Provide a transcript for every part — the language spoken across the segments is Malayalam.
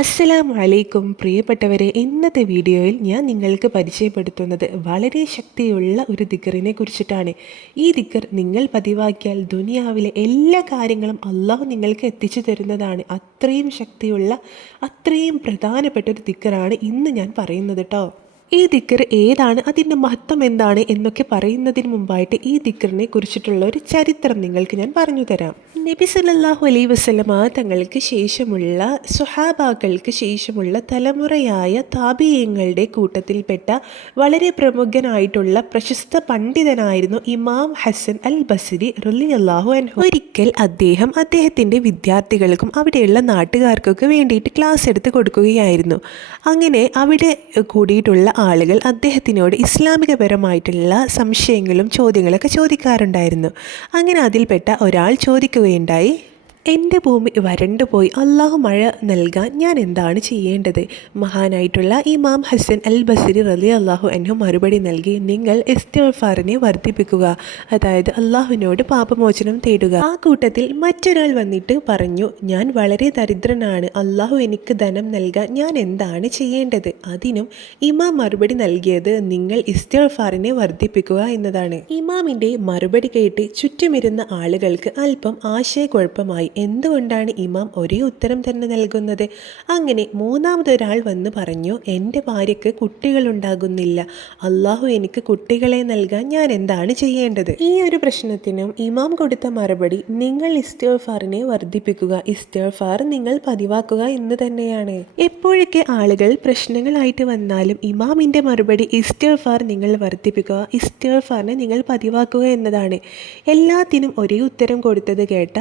അസ്സലാമു അലൈക്കും പ്രിയപ്പെട്ടവരെ ഇന്നത്തെ വീഡിയോയിൽ ഞാൻ നിങ്ങൾക്ക് പരിചയപ്പെടുത്തുന്നത് വളരെ ശക്തിയുള്ള ഒരു ദിക്കറിനെ കുറിച്ചിട്ടാണ്. ഈ ദിക്കർ നിങ്ങൾ പതിവാക്കിയാൽ ദുനിയാവിലെ എല്ലാ കാര്യങ്ങളും അള്ളാഹു നിങ്ങൾക്ക് എത്തിച്ചു തരുന്നതാണ്. അത്രയും ശക്തിയുള്ള അത്രയും പ്രധാനപ്പെട്ട ഒരു ദിക്കറാണ് ഇന്ന് ഞാൻ പറയുന്നത് കേട്ടോ ഈ ദിക്കർ ഏതാണ്? അതിന്റെ മഹത്വം എന്താണ്? എന്നൊക്കെ പറയുന്നതിന് മുമ്പായിട്ട് ഈ ദിക്കറിനെ കുറിച്ചിട്ടുള്ള ഒരു ചരിത്രം നിങ്ങൾക്ക് ഞാൻ പറഞ്ഞു തരാം. നബി സല്ലല്ലാഹു അലൈ വസ്ലമ തങ്ങൾക്ക് ശേഷമുള്ള സുഹാബാക്കൾക്ക് ശേഷമുള്ള തലമുറയായ താബിയങ്ങളുടെ കൂട്ടത്തിൽപ്പെട്ട വളരെ പ്രമുഖനായിട്ടുള്ള പ്രശസ്ത പണ്ഡിതനായിരുന്നു ഇമാം ഹസൻ അൽ ബസരി അള്ളാഹു അൻഹു. ഒരിക്കൽ അദ്ദേഹം അദ്ദേഹത്തിന്റെ വിദ്യാർത്ഥികൾക്കും അവിടെയുള്ള നാട്ടുകാർക്കൊക്കെ വേണ്ടിയിട്ട് ക്ലാസ് എടുത്ത് കൊടുക്കുകയായിരുന്നു. അങ്ങനെ അവിടെ കൂടിയിട്ടുള്ള ആളുകൾ അദ്ദേഹത്തിനോട് ഇസ്ലാമികപരമായിട്ടുള്ള സംശയങ്ങളും ചോദ്യങ്ങളൊക്കെ ചോദിക്കാറുണ്ടായിരുന്നു. അങ്ങനെ അതിൽപ്പെട്ട ഒരാൾ ചോദിക്കുകയുണ്ടായി. എന്റെ ഭൂമി വരണ്ടു പോയി. അള്ളാഹു മഴ നൽകാൻ ഞാൻ എന്താണ് ചെയ്യേണ്ടത്? മഹാനായിട്ടുള്ള ഇമാം ഹസൻ അൽ ബസരി റലി അള്ളാഹു അൻഹു മറുപടി നൽകി നിങ്ങൾ എസ്റ്റിഫാറിനെ വർദ്ധിപ്പിക്കുക അതായത് അള്ളാഹുവിനോട് പാപമോചനം തേടുക. ആ കൂട്ടത്തിൽ മറ്റൊരാൾ വന്നിട്ട് പറഞ്ഞു ഞാൻ വളരെ ദരിദ്രനാണ്. അള്ളാഹു എനിക്ക് ധനം നൽകാൻ ഞാൻ എന്താണ് ചെയ്യേണ്ടത്? അതിനും ഇമാം മറുപടി നൽകിയത് നിങ്ങൾ ഇസ്തിഫാറിനെ വർദ്ധിപ്പിക്കുക എന്നതാണ്. ഇമാമിന്റെ മറുപടി കേട്ട് ചുറ്റുമിരുന്ന ആളുകൾക്ക് അല്പം ആശയക്കുഴപ്പമായി. എന്തുകൊണ്ടാണ് ഇമാം ഒരേ ഉത്തരം തന്നെ നൽകുന്നത്? അങ്ങനെ മൂന്നാമതൊരാൾ വന്ന് പറഞ്ഞു എന്റെ ഭാര്യയ്ക്ക് കുട്ടികളുണ്ടാകുന്നില്ല. അള്ളാഹു എനിക്ക് കുട്ടികളെ നൽകാൻ ഞാൻ എന്താണ് ചെയ്യേണ്ടത്? ഈ ഒരു പ്രശ്നത്തിനും ഇമാം കൊടുത്ത മറുപടി നിങ്ങൾ ഇസ്റ്റേഫാറിനെ വർദ്ധിപ്പിക്കുക. ഇസ്റ്റേഫാർ നിങ്ങൾ പതിവാക്കുക എന്ന് തന്നെയാണ്. എപ്പോഴൊക്കെ ആളുകൾ പ്രശ്നങ്ങളായിട്ട് വന്നാലും ഇമാമിന്റെ മറുപടി ഇസ്റ്റേഫാർ നിങ്ങൾ വർദ്ധിപ്പിക്കുക. ഇസ്റ്റേഫാറിനെ നിങ്ങൾ പതിവാക്കുക എന്നതാണ്. എല്ലാത്തിനും ഒരേ ഉത്തരം കൊടുത്തത് കേട്ട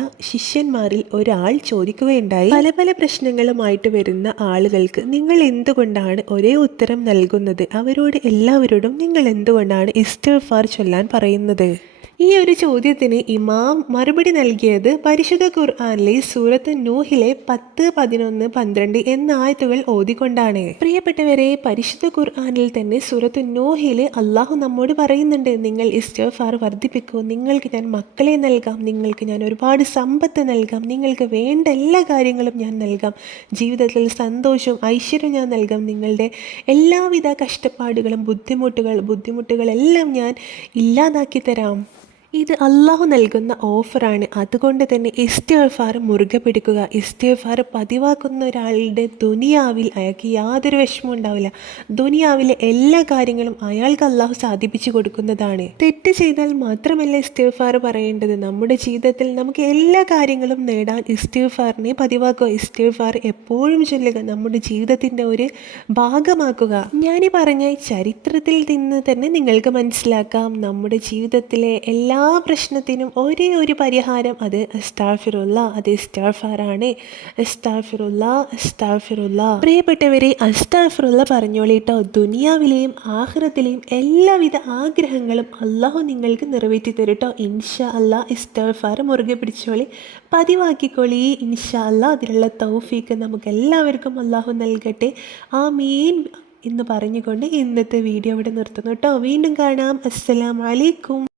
ശിഷ്യന്മാരിൽ ഒരാൾ ചോദിക്കുകയുണ്ടായി പല പല പ്രശ്നങ്ങളുമായിട്ട് വരുന്ന ആളുകൾക്ക് നിങ്ങൾ എന്തുകൊണ്ടാണ് ഒരേ ഉത്തരം നൽകുന്നത്? അവരോട് എല്ലാവരോടും നിങ്ങൾ എന്തുകൊണ്ടാണ് ഫാർ ചൊല്ലാൻ പറയുന്നത്? ഈ ഒരു ചോദ്യത്തിന് ഇമാം മറുപടി നൽകിയത് പരിശുദ്ധ ഖുർആാനിലെ സൂറത്ത് നൂഹിലെ പത്ത് പതിനൊന്ന് പന്ത്രണ്ട് എന്ന ആയത്തുകൾ ഓതിക്കൊണ്ടാണ്. പ്രിയപ്പെട്ടവരെ പരിശുദ്ധ ഖുർആാനിൽ തന്നെ സൂറത്ത് നൂഹിൽ അള്ളാഹു നമ്മോട് പറയുന്നുണ്ട് നിങ്ങൾ ഇസ്റ്റഫാർ വർദ്ധിപ്പിക്കൂ നിങ്ങൾക്ക് ഞാൻ മക്കളെ നൽകാം നിങ്ങൾക്ക് ഞാൻ ഒരുപാട് സമ്പത്ത് നൽകാം നിങ്ങൾക്ക് വേണ്ട എല്ലാ കാര്യങ്ങളും ഞാൻ നൽകാം. ജീവിതത്തിൽ സന്തോഷവും ഐശ്വര്യവും ഞാൻ നൽകാം. നിങ്ങളുടെ എല്ലാവിധ കഷ്ടപ്പാടുകളും ബുദ്ധിമുട്ടുകൾ ബുദ്ധിമുട്ടുകളെല്ലാം ഞാൻ ഇല്ലാതാക്കി തരാം ഇത് അള്ളാഹു നൽകുന്ന ഓഫറാണ്. അതുകൊണ്ട് തന്നെ ഇസ്തിഫാർ മുറുകെ പിടിക്കുക. ഇസ്തിഫാർ പതിവാക്കുന്ന ഒരാളുടെ ദുനിയാവിൽ അയാൾക്ക് യാതൊരു വിഷമവും ഉണ്ടാവില്ല. ദുനിയാവിലെ എല്ലാ കാര്യങ്ങളും അയാൾക്ക് അള്ളാഹു സാധിപ്പിച്ചു കൊടുക്കുന്നതാണ്. തെറ്റ് ചെയ്താൽ മാത്രമല്ല ഇസ്തിഫാർ പറയേണ്ടത്. നമ്മുടെ ജീവിതത്തിൽ നമുക്ക് എല്ലാ കാര്യങ്ങളും നേടാൻ ഇസ്തിഫാറിനെ പതിവാക്കുക. ഇസ്തിഫാർ എപ്പോഴും ചൊല്ലുക. നമ്മുടെ ജീവിതത്തിന്റെ ഒരു ഭാഗമാക്കുക. ഞാനീ പറഞ്ഞ ചരിത്രത്തിൽ നിന്ന് തന്നെ നിങ്ങൾക്ക് മനസ്സിലാക്കാം. നമ്മുടെ ജീവിതത്തിലെ എല്ലാ എല്ലാ പ്രശ്നത്തിനും ഒരേ ഒരു പരിഹാരം അത് അസ്താഫിറുള്ള അത് ഇസ്താഫാറാണ്. അസ്താഫിറുള്ള അസ്താഫിറുള്ള. പ്രിയപ്പെട്ടവരെ അസ്താഫിറുള്ള പറഞ്ഞോളിട്ടോ. ദുനിയാവിലെയും ആഹ്റത്തിലെയും എല്ലാവിധ ആഗ്രഹങ്ങളും അള്ളാഹു നിങ്ങൾക്ക് നിറവേറ്റി തരട്ടോ. ഇൻഷാ അല്ലാ ഇസ്താഫാർ മുറുകെ പിടിച്ചോളി. പതിവാക്കിക്കോളി. ഇൻഷാ അല്ലാ അതിലുള്ള തൗഫീക്ക് നമുക്ക് എല്ലാവർക്കും അള്ളാഹു നൽകട്ടെ. ആ മീൻ എന്ന് പറഞ്ഞുകൊണ്ട് ഇന്നത്തെ വീഡിയോ ഇവിടെ നിർത്തുന്നു കേട്ടോ. വീണ്ടും കാണാം. അസ്സലാമലൈക്കും